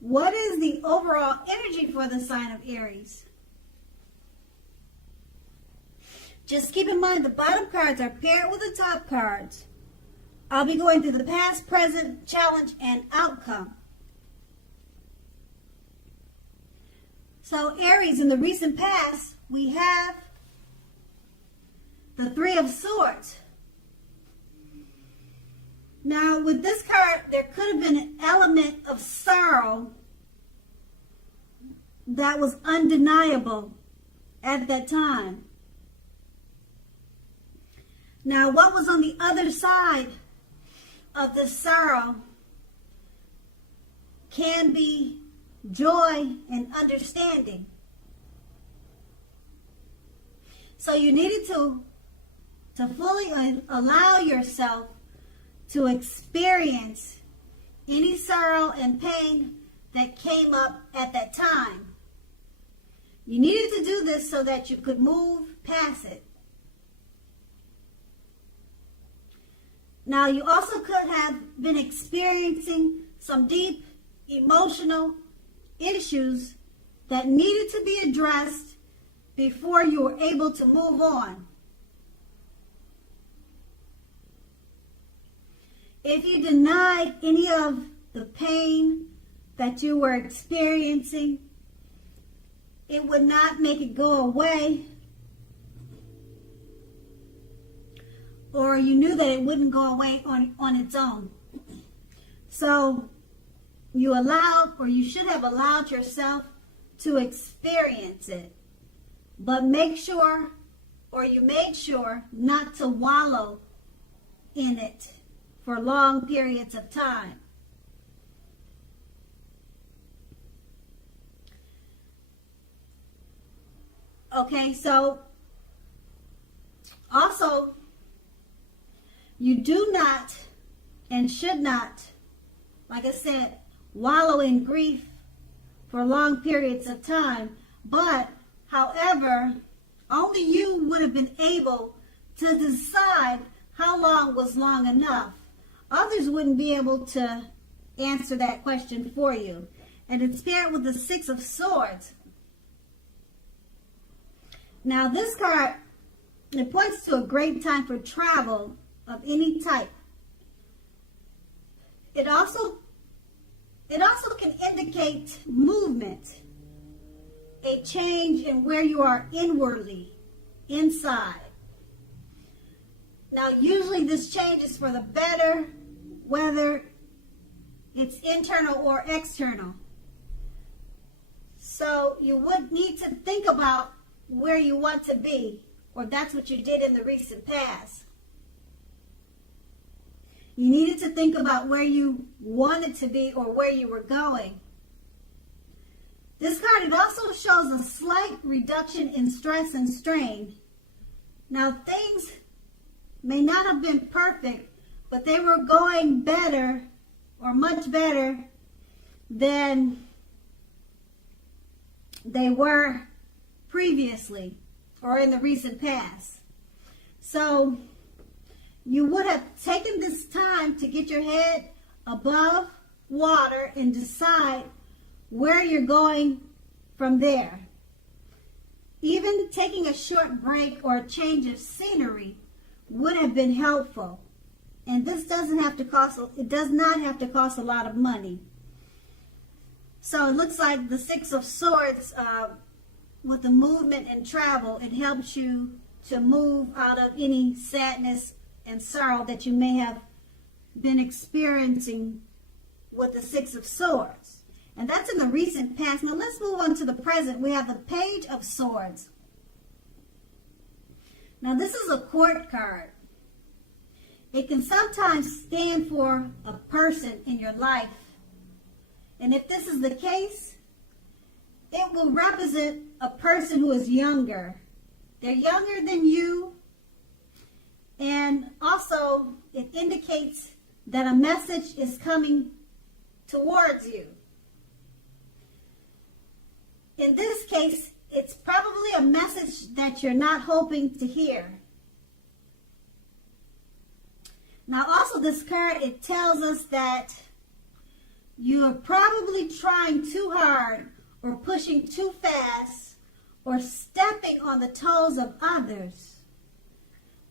What is the overall energy for the sign of Aries? Just keep in mind the bottom cards are paired with the top cards. I'll be going through the past, present, challenge, and outcome. So Aries, in the recent past, we have the Three of Swords. Now, with this card, there could have been an element of sorrow that was undeniable at that time. Now, what was on the other side of the sorrow can be joy and understanding. So you needed to fully allow yourself to experience any sorrow and pain that came up at that time. You needed to do this so that you could move past it. Now, you also could have been experiencing some deep emotional issues that needed to be addressed before you were able to move on. If you denied any of the pain that you were experiencing, it would not make it go away. Or you knew that it wouldn't go away on its own. So you allowed, or you should have allowed yourself to experience it. But make sure, or you made sure, not to wallow in it for long periods of time. Okay, so also, you do not and should not, like I said, wallow in grief for long periods of time. But, however, only you would have been able to decide how long was long enough. Others wouldn't be able to answer that question for you. And it's paired with the Six of Swords. Now, this card, it points to a great time for travel of any type. It also can indicate movement, a change in where you are inwardly, inside. Now, usually this change is for the better, whether it's internal or external. So you would need to think about where you want to be, or that's what you did in the recent past. You needed to think about where you wanted to be or where you were going. This card, it also shows a slight reduction in stress and strain. Now, things may not have been perfect, but they were going better, or much better, than they were previously or in the recent past. So you would have taken this time to get your head above water and decide where you're going from there. Even taking a short break or a change of scenery would have been helpful. And this does not have to cost a lot of money. So it looks like the Six of Swords, with the movement and travel, it helps you to move out of any sadness and sorrow that you may have been experiencing with the Six of Swords. And that's in the recent past. Now let's move on to the present. We have the Page of Swords. Now this is a court card. It can sometimes stand for a person in your life. And if this is the case, it will represent a person who is younger. They're younger than you. And also, it indicates that a message is coming towards you. In this case, it's probably a message that you're not hoping to hear. Now, also this card, it tells us that You are probably trying too hard or pushing too fast or stepping on the toes of others.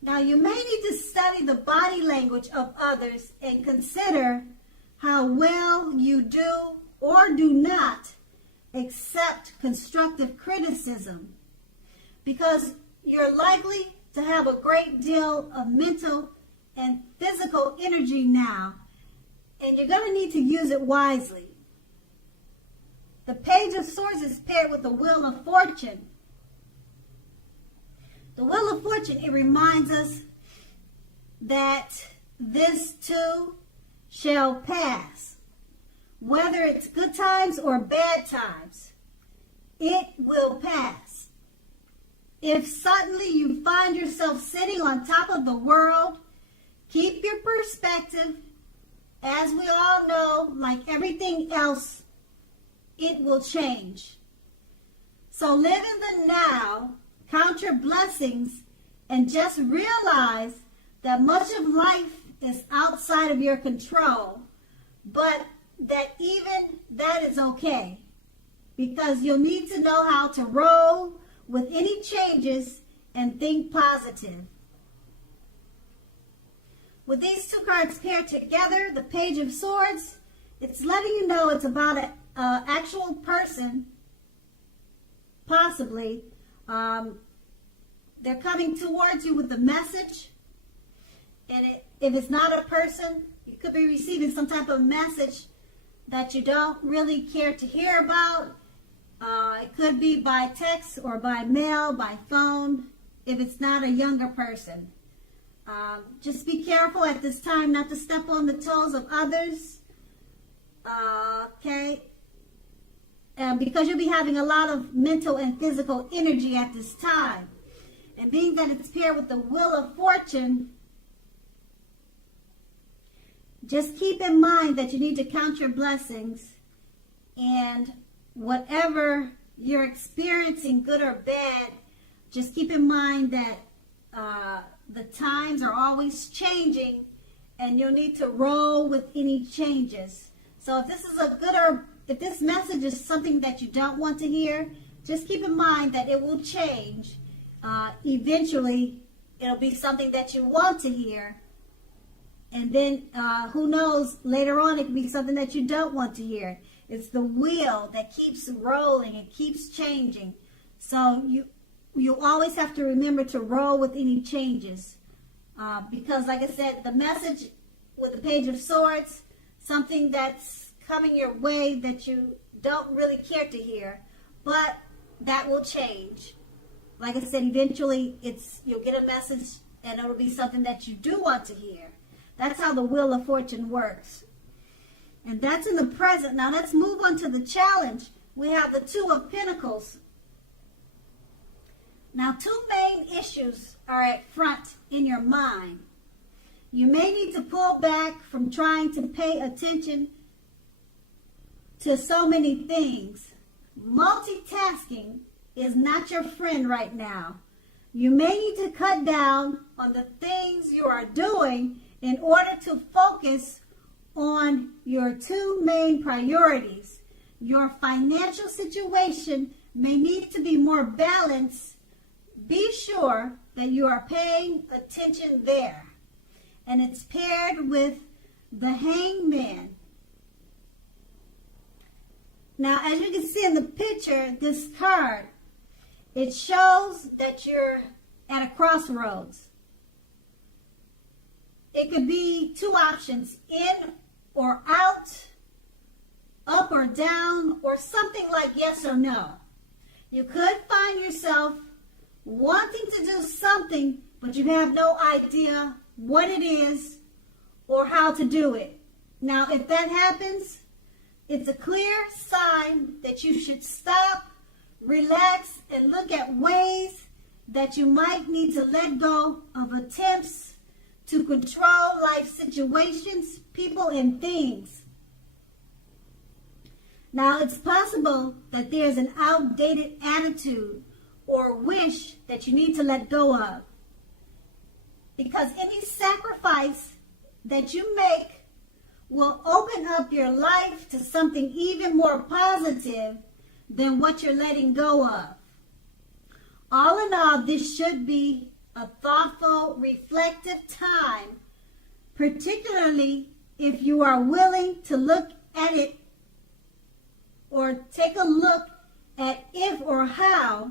Now, you may need to study the body language of others and consider how well you do or do not accept constructive criticism, because you're likely to have a great deal of mental and physical energy now, and you're going to need to use it wisely. The Page of Swords is paired with the Wheel of Fortune. The Wheel of Fortune, it reminds us that this too shall pass. Whether it's good times or bad times, it will pass. If suddenly you find yourself sitting on top of the world, keep your perspective. As we all know, like everything else, it will change. So live in the now, count your blessings, and just realize that much of life is outside of your control, but that even that is okay, because you'll need to know how to roll with any changes and think positive. With these two cards paired together, the Page of Swords, it's letting you know it's about an actual person, possibly. They're coming towards you with a message. And if it's not a person, you could be receiving some type of message that you don't really care to hear about. It could be by text or by mail, by phone, if it's not a younger person. Just be careful at this time not to step on the toes of others. Okay? Because you'll be having a lot of mental and physical energy at this time. And being that it's paired with the Wheel of Fortune, just keep in mind that you need to count your blessings, and whatever you're experiencing, good or bad, just keep in mind that the times are always changing, and you'll need to roll with any changes. So if this is if this message is something that you don't want to hear, just keep in mind that it will change. Eventually, it'll be something that you want to hear. And then, who knows, later on it could be something that you don't want to hear. It's the wheel that keeps rolling and keeps changing. So you always have to remember to roll with any changes. Because, like I said, the message with the Page of Swords, something that's coming your way that you don't really care to hear, but that will change. Like I said, eventually you'll get a message and it'll be something that you do want to hear. That's how the Wheel of Fortune works. And that's in the present. Now let's move on to the challenge. We have the Two of Pentacles. Now, two main issues are at front in your mind. You may need to pull back from trying to pay attention to so many things. Multitasking is not your friend right now. You may need to cut down on the things you are doing in order to focus on your two main priorities. Your financial situation may need to be more balanced. Be sure that you are paying attention there. And it's paired with the Hangman. Now, as you can see in the picture, this card, it shows that you're at a crossroads. It could be two options, in or out, up or down, or something like yes or no. You could find yourself wanting to do something, but you have no idea what it is or how to do it. Now, if that happens, it's a clear sign that you should stop, relax, and look at ways that you might need to let go of attempts to control life situations, people, and things. Now, it's possible that there's an outdated attitude or wish that you need to let go of, because any sacrifice that you make will open up your life to something even more positive than what you're letting go of. All in all, this should be a thoughtful, reflective time, particularly if you are willing to look at it or take a look at if or how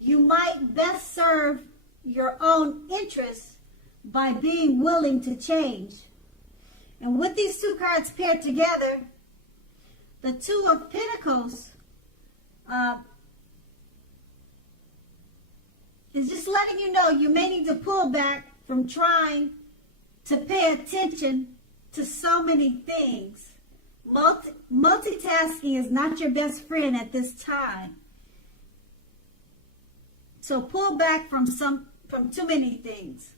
you might best serve your own interests by being willing to change. And with these two cards paired together, the Two of Pentacles is just letting you know you may need to pull back from trying to pay attention to so many things. Multitasking is not your best friend at this time. So pull back from too many things.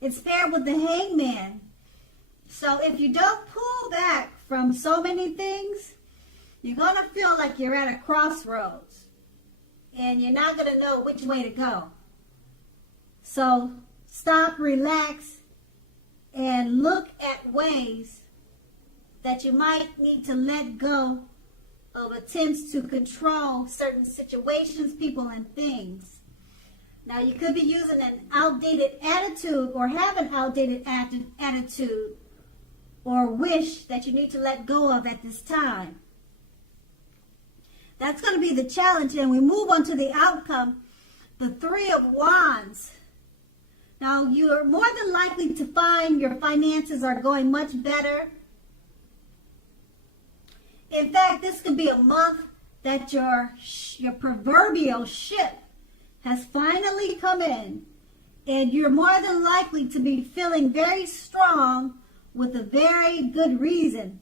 It's paired with the Hangman. So if you don't pull back from so many things, you're going to feel like you're at a crossroads. And you're not going to know which way to go. So stop, relax, and look at ways that you might need to let go of attempts to control certain situations, people, and things. Now, you could be using an outdated attitude or have an outdated attitude or wish that you need to let go of at this time. That's going to be the challenge. And we move on to the outcome, the Three of Wands. Now, you are more than likely to find your finances are going much better. In fact, this could be a month that your proverbial ship has finally come in, and you're more than likely to be feeling very strong with a very good reason.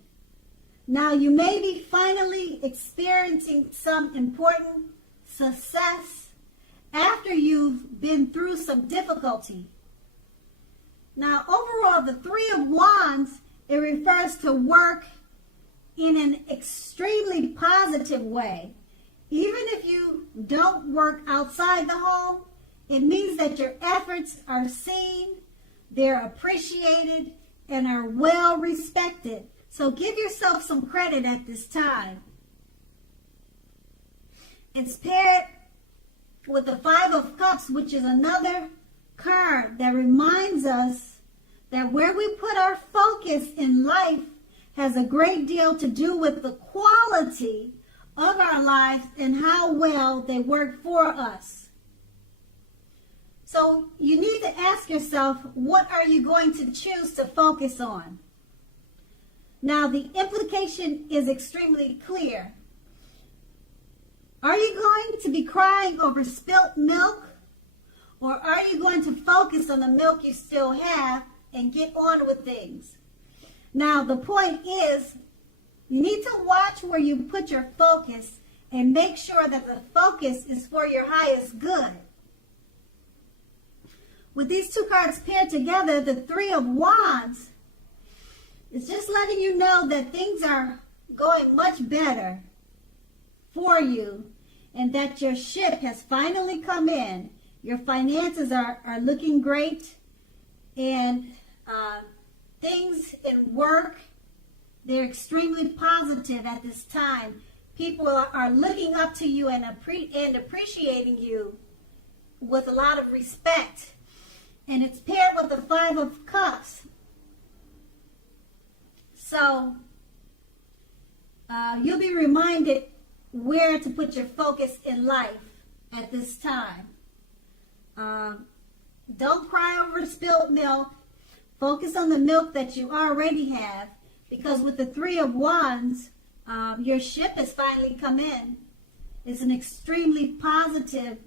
Now, you may be finally experiencing some important success after you've been through some difficulty. Now, overall, the Three of Wands, it refers to work in an extremely positive way. Even if you don't work outside the home, it means that your efforts are seen, they're appreciated, and are well respected. So give yourself some credit at this time. It's paired with the Five of Cups, which is another card that reminds us that where we put our focus in life has a great deal to do with the quality of our lives and how well they work for us. So you need to ask yourself, what are you going to choose to focus on? Now, the implication is extremely clear. Are you going to be crying over spilt milk? Or are you going to focus on the milk you still have and get on with things? Now, the point is, you need to watch where you put your focus and make sure that the focus is for your highest good. With these two cards paired together, the Three of Wands is just letting you know that things are going much better for you and that your ship has finally come in. Your finances are looking great, and things in work, they're extremely positive at this time. People are looking up to you and appreciating you with a lot of respect. And it's paired with the Five of Cups. So you'll be reminded where to put your focus in life at this time. Don't cry over spilled milk. Focus on the milk that you already have, because with the Three of Wands, your ship has finally come in. It's an extremely positive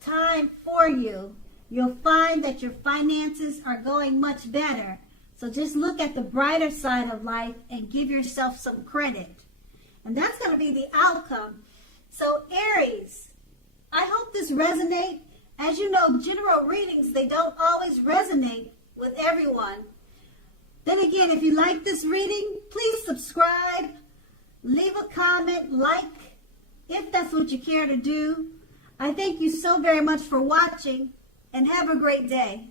time for you. You'll find that your finances are going much better. So just look at the brighter side of life and give yourself some credit. And that's going to be the outcome. So Aries, I hope this resonates. As you know, general readings, they don't always resonate with everyone. Then again, if you like this reading, please subscribe, leave a comment, like, if that's what you care to do. I thank you so very much for watching, and have a great day.